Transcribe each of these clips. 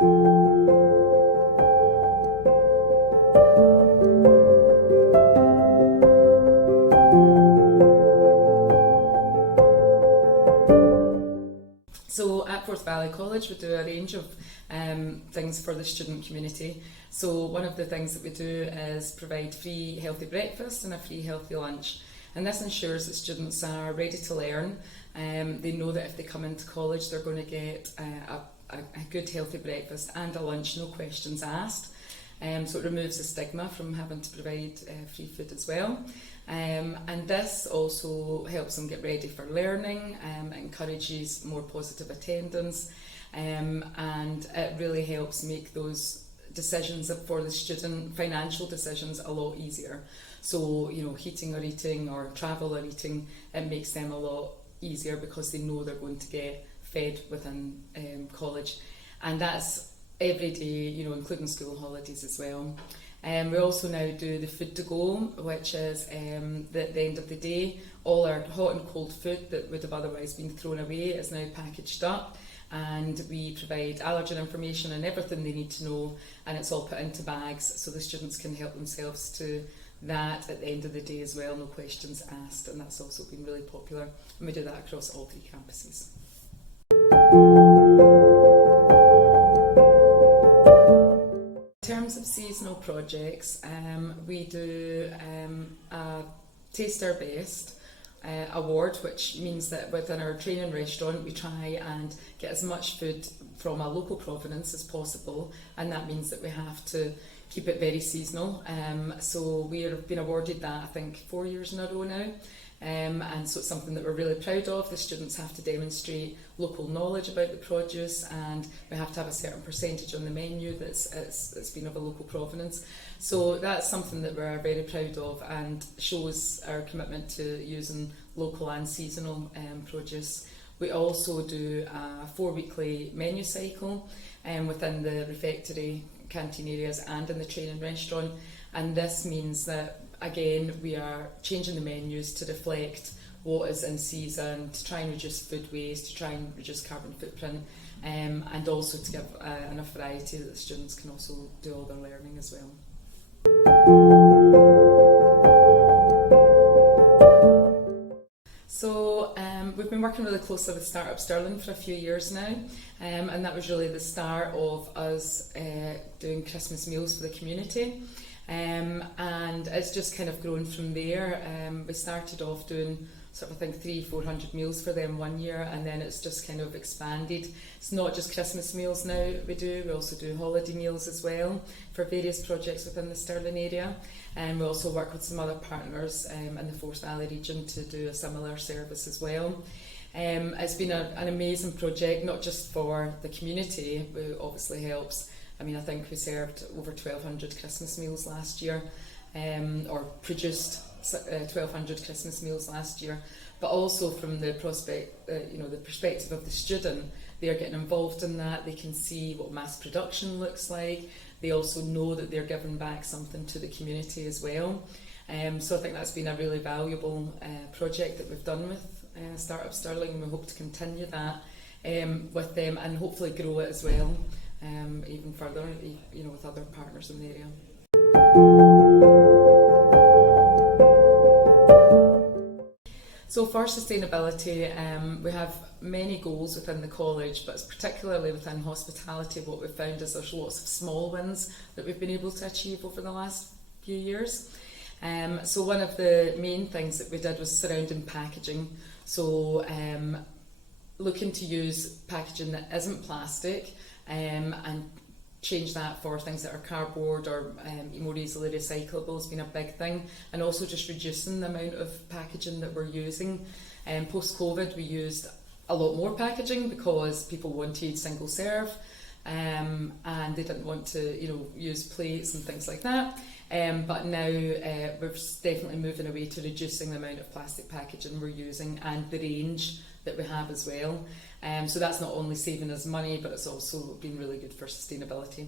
So at Forth Valley College we do a range of things for the student community. So one of the things that we do is provide free healthy breakfast and a free healthy lunch. And this ensures that students are ready to learn. They know that if they come into college they're going to get a good healthy breakfast and a lunch, no questions asked. So it removes the stigma from having to provide free food as well. And this also helps them get ready for learning, encourages more positive attendance, and it really helps make those decisions for the student, financial decisions, a lot easier. So, you know, heating or eating or travel or eating, it makes them a lot easier because they know they're going to get fed within college. And that's every day, you know, including school holidays as well. We also now do the food to go, which is at the end of the day, all our hot and cold food that would have otherwise been thrown away is now packaged up, and we provide allergen information and everything they need to know, and it's all put into bags so the students can help themselves to that at the end of the day as well, no questions asked, and that's also been really popular, and we do that across all 3 campuses. In terms of seasonal projects, we do a Taste Our Best award, which means that within our training restaurant we try and get as much food from a local provenance as possible, and that means that we have to keep it very seasonal. So we have been awarded that I think 4 years in a row now. And so it's something that we're really proud of. The students have to demonstrate local knowledge about the produce, and we have to have a certain percentage on the menu that's been of a local provenance. So that's something that we're very proud of and shows our commitment to using local and seasonal produce. We also do a 4-weekly menu cycle within the refectory, canteen areas and in the training restaurant, and this means that again, we are changing the menus to reflect what is in season, to try and reduce food waste, to try and reduce carbon footprint, and also to give enough variety that the students can also do all their learning as well. So we've been working really closely with Startup Stirling for a few years now, and that was really the start of us doing Christmas meals for the community. And it's just kind of grown from there. We started off doing sort of I think 300-400 meals for them one year, and then it's just kind of expanded. It's not just Christmas meals now we also do holiday meals as well for various projects within the Stirling area, and we also work with some other partners in the Forth Valley region to do a similar service as well. It's been an amazing project, not just for the community, it obviously helps. I mean, I think we served over 1,200 Christmas meals last year, or produced 1,200 Christmas meals last year. But also from the the perspective of the student, they are getting involved in that. They can see what mass production looks like. They also know that they're giving back something to the community as well. So I think that's been a really valuable project that we've done with Startup Stirling, and we hope to continue that with them and hopefully grow it as well. Even further, you know, with other partners in the area. So for sustainability, we have many goals within the college, but particularly within hospitality, what we've found is there's lots of small wins that we've been able to achieve over the last few years. So one of the main things that we did was surrounding packaging. So looking to use packaging that isn't plastic, and change that for things that are cardboard or more easily recyclable has been a big thing, and also just reducing the amount of packaging that we're using. Post-COVID we used a lot more packaging because people wanted single serve, and they didn't want to use plates and things like that. But now we're definitely moving away to reducing the amount of plastic packaging we're using and the range that we have as well. So that's not only saving us money, but it's also been really good for sustainability.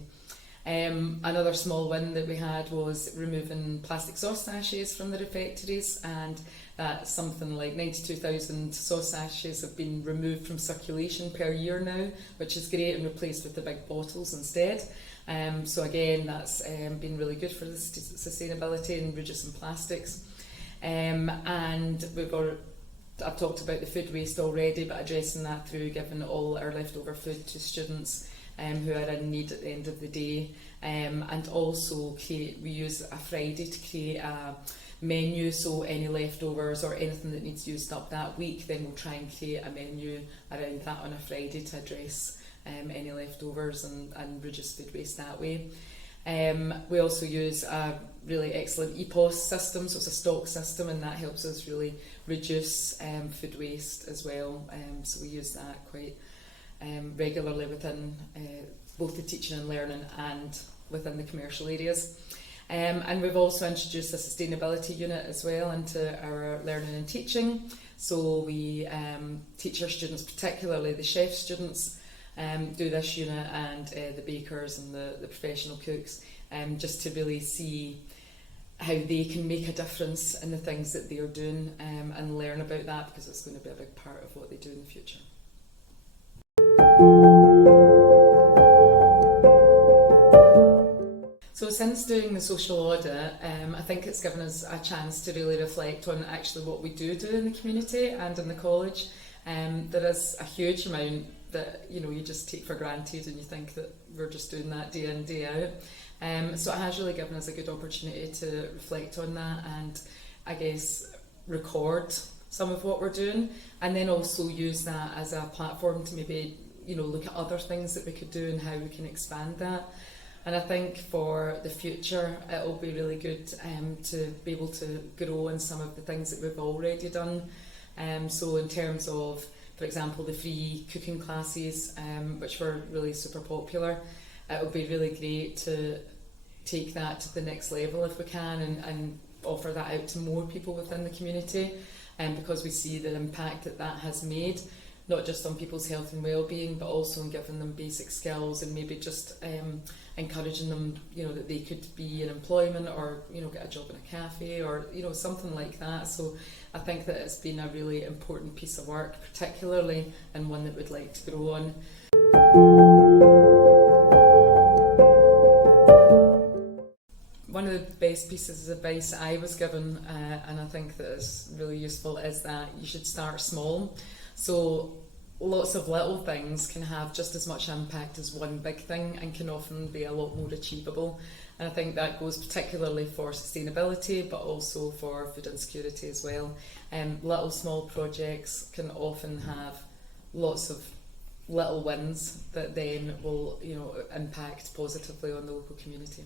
Another small win that we had was removing plastic sauce sachets from the refectories, and something like 92,000 sauce sachets have been removed from circulation per year now, which is great, and replaced with the big bottles instead. So again, that's been really good for the sustainability and reducing plastics. And I've talked about the food waste already, but addressing that through giving all our leftover food to students who are in need at the end of the day. And also we use a Friday to create a menu, so any leftovers or anything that needs used up that week, then we'll try and create a menu around that on a Friday to address any leftovers and reduce food waste that way. We also use a really excellent EPOS system, so it's a stock system, and that helps us really reduce food waste as well. So we use that quite regularly within both the teaching and learning and within the commercial areas. And we've also introduced a sustainability unit as well into our learning and teaching. So we teach our students, particularly the chef students, do this unit, and the bakers and the professional cooks, just to really see how they can make a difference in the things that they are doing, and learn about that, because it's going to be a big part of what they do in the future. So since doing the social audit, I think it's given us a chance to really reflect on actually what we do in the community and in the college. There is a huge amount that you just take for granted, and you think that we're just doing that day in, day out. So it has really given us a good opportunity to reflect on that, and I guess record some of what we're doing, and then also use that as a platform to maybe look at other things that we could do and how we can expand that. And I think for the future it will be really good to be able to grow in some of the things that we've already done. So in terms of, for example, the free cooking classes, which were really super popular, it would be really great to take that to the next level if we can, and offer that out to more people within the community, because we see the impact that has made, not just on people's health and well-being, but also in giving them basic skills, and maybe just encouraging them, that they could be in employment, or get a job in a cafe, or something like that. So I think that it's been a really important piece of work, particularly, and one that we'd like to grow on. One of the best pieces of advice I was given, and I think that is really useful, is that you should start small. So lots of little things can have just as much impact as one big thing, and can often be a lot more achievable. And I think that goes particularly for sustainability, but also for food insecurity as well. Little small projects can often have lots of little wins that then will impact positively on the local community.